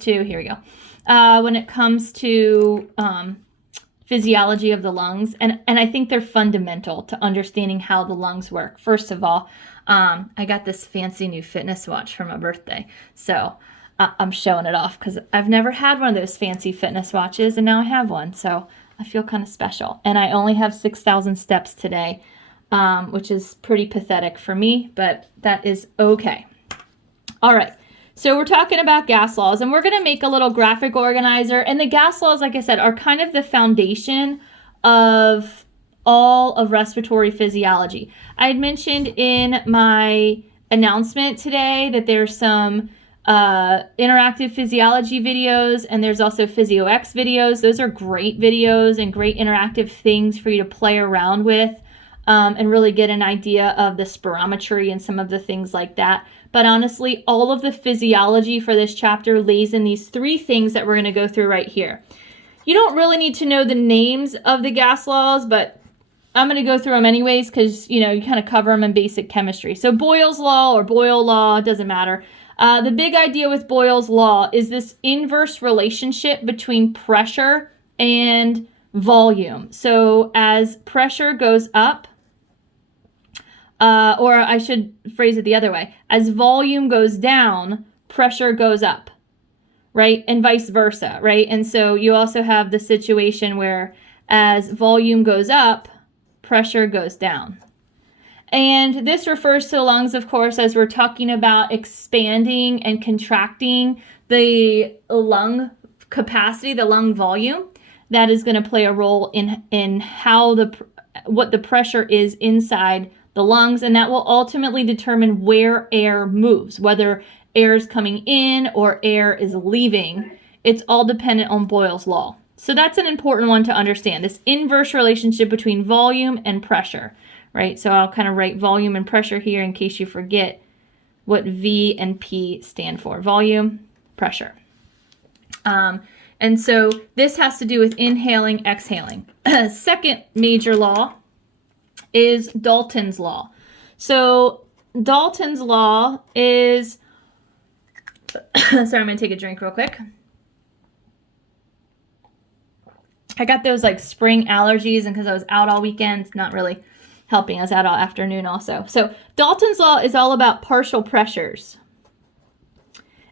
here we go. When it comes to physiology of the lungs, and I think they're fundamental to understanding how the lungs work. First of all, I got this fancy new fitness watch for my birthday, so I'm showing it off because I've never had one of those fancy fitness watches, and now I have one, so I feel kind of special. And I only have 6,000 steps today, which is pretty pathetic for me, but that is okay. All right. So we're talking about gas laws, and we're going to make a little graphic organizer. And the gas laws, like I said, are kind of the foundation of all of respiratory physiology. I had mentioned in my announcement today that there's some interactive physiology videos, and there's also PhysioX videos. Those are great videos and great interactive things for you to play around with and really get an idea of the spirometry and some of the things like that. But honestly, all of the physiology for this chapter lays in these three things that we're going to go through right here. You don't really need to know the names of the gas laws, but I'm going to go through them anyways because, you kind of cover them in basic chemistry. So Boyles Law or Boyle Law, doesn't matter. The big idea with Boyles Law is this inverse relationship between pressure and volume. So as pressure goes up, or I should phrase it the other way. As volume goes down, pressure goes up, right? And vice versa, right? And so you also have the situation where as volume goes up, pressure goes down. And this refers to the lungs, of course, as we're talking about expanding and contracting the lung capacity, the lung volume. That is going to play a role in how what the pressure is inside the lungs, and that will ultimately determine where air moves, whether air is coming in or air is leaving. It's all dependent on Boyle's Law. So that's an important one to understand, this inverse relationship between volume and pressure, right? So I'll kind of write volume and pressure here in case you forget what V and P stand for. Volume, pressure. And so this has to do with inhaling, exhaling. Second major law is Dalton's Law. So Dalton's Law is, sorry, I'm going to take a drink real quick. I got those like spring allergies, and because I was out all weekend, it's not really helping. I was out all afternoon also. So Dalton's Law is all about partial pressures.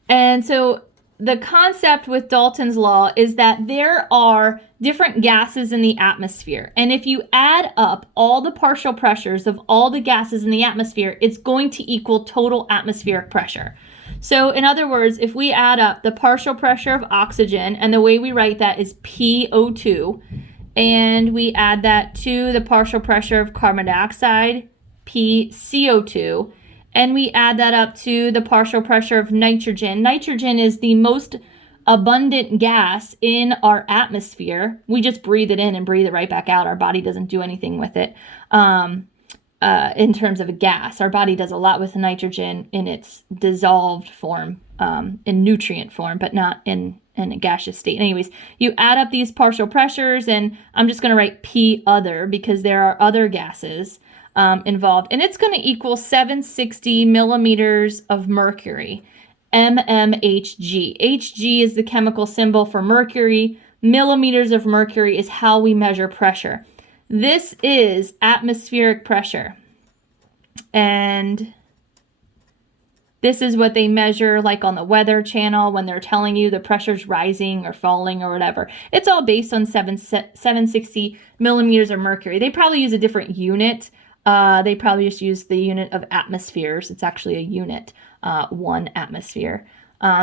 And so the concept with Dalton's Law is that there are different gases in the atmosphere. And if you add up all the partial pressures of all the gases in the atmosphere, it's going to equal total atmospheric pressure. So in other words, if we add up the partial pressure of oxygen, and the way we write that is PO2, and we add that to the partial pressure of carbon dioxide, PCO2, and we add that up to the partial pressure of nitrogen. Nitrogen is the most abundant gas in our atmosphere. We just breathe it in and breathe it right back out. Our body doesn't do anything with it in terms of a gas. Our body does a lot with nitrogen in its dissolved form, in nutrient form, but not in a gaseous state. Anyways, you add up these partial pressures, and I'm just going to write P other because there are other gases involved, and it's going to equal 760 millimeters of mercury, mmHg. Hg is the chemical symbol for mercury. Millimeters of mercury is how we measure pressure. This is atmospheric pressure, and this is what they measure like on the Weather Channel when they're telling you the pressure's rising or falling or whatever. It's all based on 760 millimeters of mercury. They probably use a different unit. They probably just use the unit of atmospheres. It's actually a unit. 1 atmosphere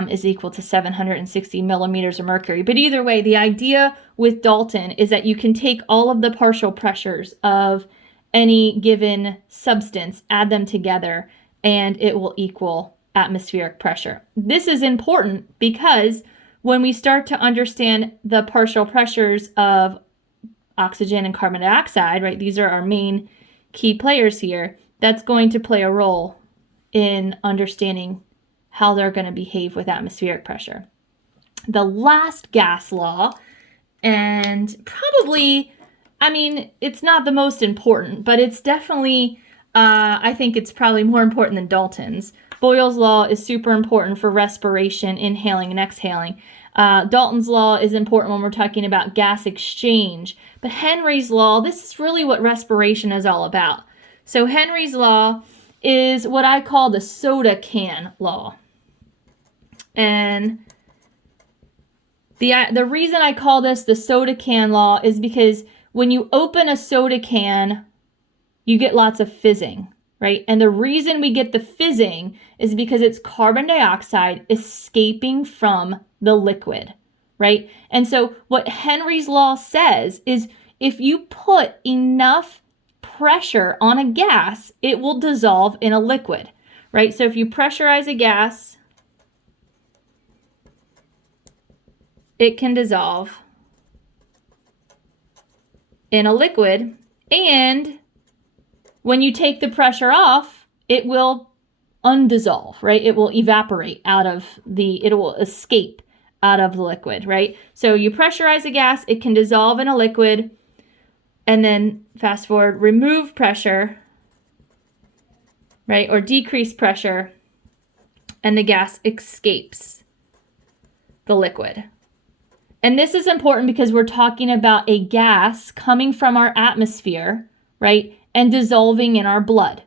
is equal to 760 millimeters of mercury. But either way, the idea with Dalton is that you can take all of the partial pressures of any given substance, add them together, and it will equal atmospheric pressure. This is important because when we start to understand the partial pressures of oxygen and carbon dioxide, right, these are our main key players here, that's going to play a role in understanding how they're going to behave with atmospheric pressure. The last gas law, and probably, it's not the most important, but it's definitely, I think it's probably more important than Dalton's. Boyles Law is super important for respiration, inhaling and exhaling. Dalton's Law is important when we're talking about gas exchange. But Henry's Law, this is really what respiration is all about. So Henry's Law is what I call the soda can law. And the reason I call this the soda can law is because when you open a soda can, you get lots of fizzing, right? And the reason we get the fizzing is because it's carbon dioxide escaping from the liquid, right? And so what Henry's Law says is if you put enough pressure on a gas, it will dissolve in a liquid, right? So if you pressurize a gas, it can dissolve in a liquid, and when you take the pressure off, it will undissolve, right? It will evaporate it will escape out of the liquid, right? So you pressurize a gas, it can dissolve in a liquid, and then fast forward, remove pressure, right? Or decrease pressure, and the gas escapes the liquid. And this is important because we're talking about a gas coming from our atmosphere, right? And dissolving in our blood,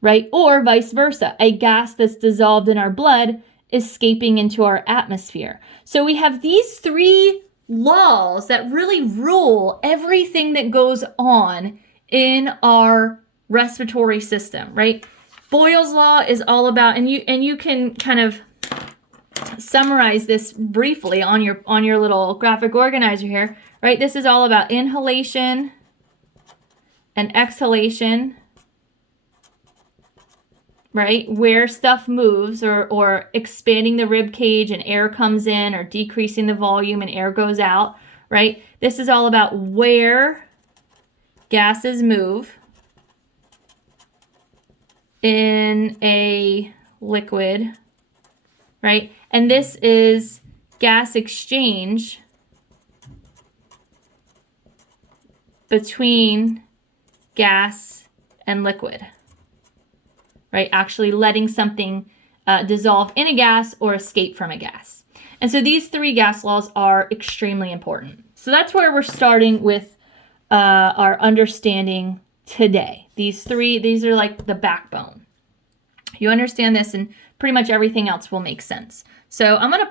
right? Or vice versa, a gas that's dissolved in our blood escaping into our atmosphere. So we have these three laws that really rule everything that goes on in our respiratory system, right? Boyles Law is all about, and you can kind of summarize this briefly on your little graphic organizer here, right? This is all about inhalation and exhalation, right? Where stuff moves or expanding the rib cage and air comes in, or decreasing the volume and air goes out, right? This is all about where gases move in a liquid, right? And this is gas exchange between gas and liquid, right? Actually letting something dissolve in a gas or escape from a gas. And so these three gas laws are extremely important. So that's where we're starting with our understanding today. These are like the backbone. You understand this and pretty much everything else will make sense. So I'm going to